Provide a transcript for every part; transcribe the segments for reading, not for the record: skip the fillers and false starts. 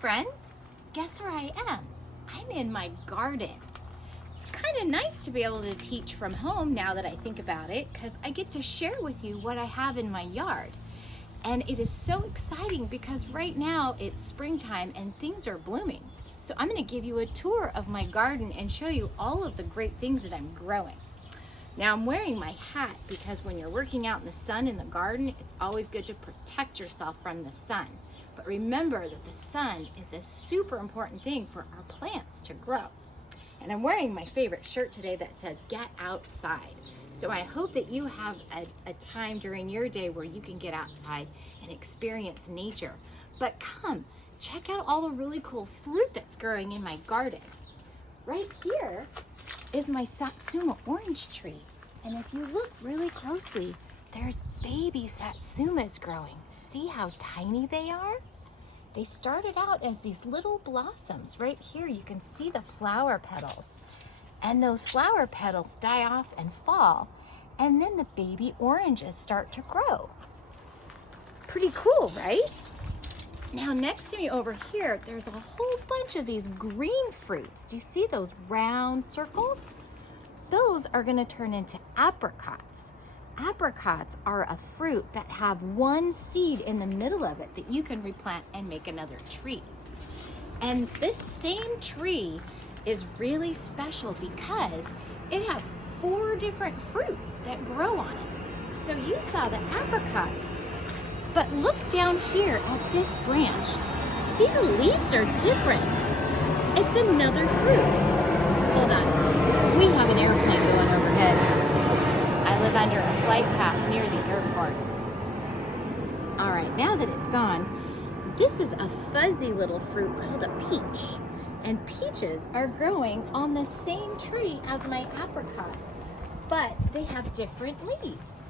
friends, guess where I am? I'm in my garden. It's kind of nice to be able to teach from home now that I think about it, because I get to share with you what I have in my yard. And it is so exciting because right now it's springtime and things are blooming. So I'm going to give you a tour of my garden and show you all of the great things that I'm growing. Now I'm wearing my hat because when you're working out in the sun in the garden, it's always good to protect yourself from the sun. But remember that the sun is a super important thing for our plants to grow. And I'm wearing my favorite shirt today that says get outside. So I hope that you have a time during your day where you can get outside and experience nature. But come, check out all the really cool fruit that's growing in my garden. Right here is my Satsuma orange tree. And if you look really closely, there's baby Satsumas growing. See how tiny they are? They started out as these little blossoms. Right here you can see the flower petals. And those flower petals die off and fall. And then the baby oranges start to grow. Pretty cool, right? Now next to me over here, there's a whole bunch of these green fruits. Do you see those round circles? Those are going to turn into apricots. Apricots are a fruit that have one seed in the middle of it that you can replant and make another tree. And this same tree is really special because it has 4 different fruits that grow on it. So you saw the apricots, but look down here at this branch. See, the leaves are different. It's another fruit. Hold on, we have an airplane going overhead. I live under a flight path near the airport. All right, now that it's gone, this is a fuzzy little fruit called a peach. And peaches are growing on the same tree as my apricots, but they have different leaves.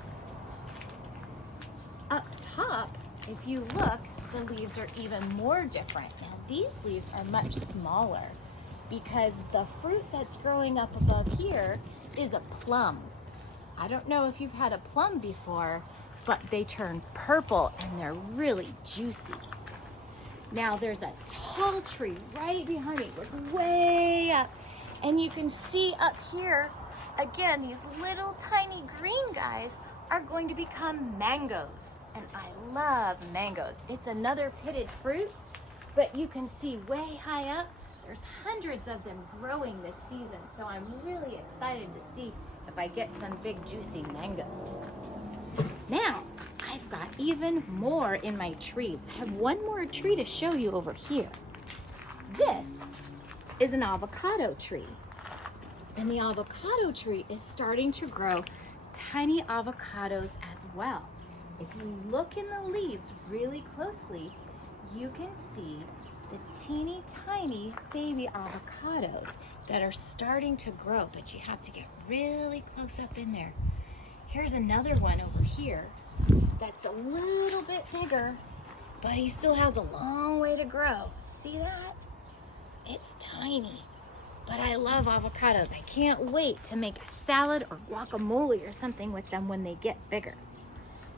Up top, if you look, the leaves are even more different. Now these leaves are much smaller because the fruit that's growing up above here is a plum. I don't know if you've had a plum before, but they turn purple and they're really juicy. Now there's a tall tree right behind me, like way up. And you can see up here, again, these little tiny green guys are going to become mangoes. And I love mangoes. It's another pitted fruit, but you can see way high up, there's hundreds of them growing this season. So I'm really excited to see if I get some big juicy mangoes. Now, I've got even more in my trees. I have one more tree to show you over here. This is an avocado tree. And the avocado tree is starting to grow tiny avocados as well. If you look in the leaves really closely, you can see the teeny tiny baby avocados that are starting to grow, but you have to get really close up in there. Here's another one over here that's a little bit bigger, but he still has a long way to grow. See that? It's tiny, but I love avocados. I can't wait to make a salad or guacamole or something with them when they get bigger.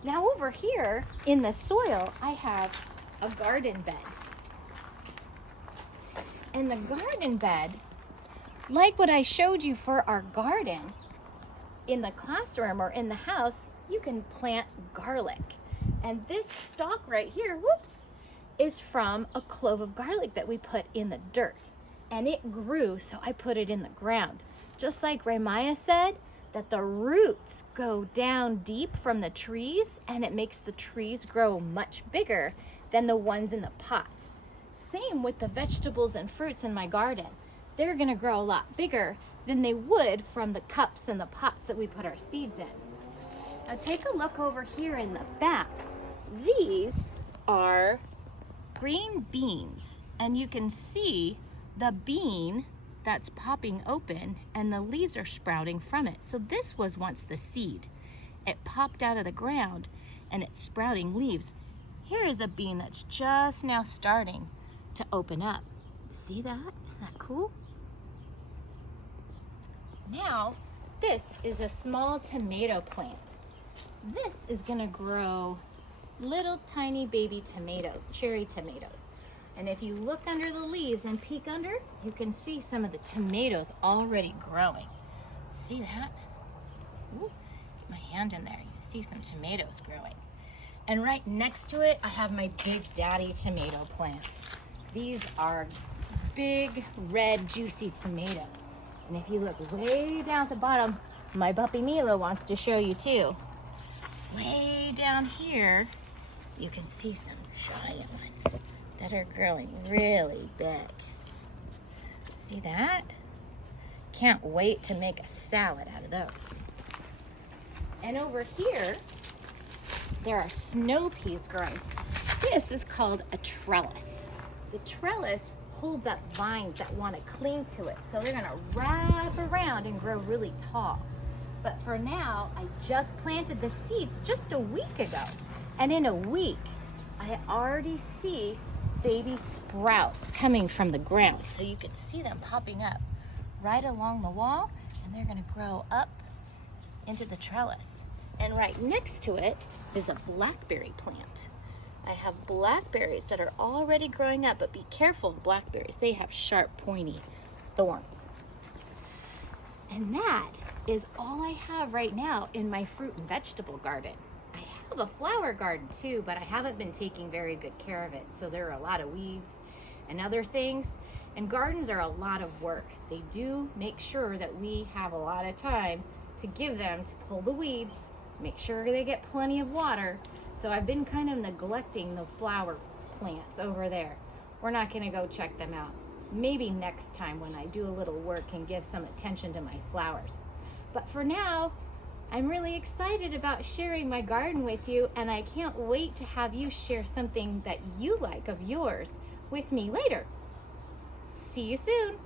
Now over here in the soil, I have a garden bed. And the garden bed, like what I showed you for our garden, in the classroom or in the house, you can plant garlic. And this stalk right here, whoops, is from a clove of garlic that we put in the dirt. And it grew, so I put it in the ground. Just like Ramaya said, that the roots go down deep from the trees and it makes the trees grow much bigger than the ones in the pots. Same with the vegetables and fruits in my garden. They're gonna grow a lot bigger than they would from the cups and the pots that we put our seeds in. Now take a look over here in the back. These are green beans, and you can see the bean that's popping open and the leaves are sprouting from it. So this was once the seed. It popped out of the ground and it's sprouting leaves. Here is a bean that's just now starting to open up. See that? Isn't that cool? Now, this is a small tomato plant. This is gonna grow little tiny baby tomatoes, cherry tomatoes. And if you look under the leaves and peek under, you can see some of the tomatoes already growing. See that? Ooh, get my hand in there. You can see some tomatoes growing. And right next to it, I have my Big Daddy tomato plant. These are big, red, juicy tomatoes. And if you look way down at the bottom, my puppy Mila wants to show you too. Way down here, you can see some giant ones that are growing really big. See that? Can't wait to make a salad out of those. And over here, there are snow peas growing. This is called a trellis. The trellis holds up vines that want to cling to it, so they're gonna wrap around and grow really tall. But for now, I just planted the seeds just a week ago. And in a week, I already see baby sprouts coming from the ground. So you can see them popping up right along the wall, and they're gonna grow up into the trellis. And right next to it is a blackberry plant. I have blackberries that are already growing up, but be careful of blackberries. They have sharp, pointy thorns. And that is all I have right now in my fruit and vegetable garden. I have a flower garden too, but I haven't been taking very good care of it. So there are a lot of weeds and other things. And gardens are a lot of work. They do make sure that we have a lot of time to give them to pull the weeds, make sure they get plenty of water. So I've been kind of neglecting the flower plants over there. We're not gonna go check them out. Maybe next time when I do a little work and give some attention to my flowers. But for now, I'm really excited about sharing my garden with you, and I can't wait to have you share something that you like of yours with me later. See you soon.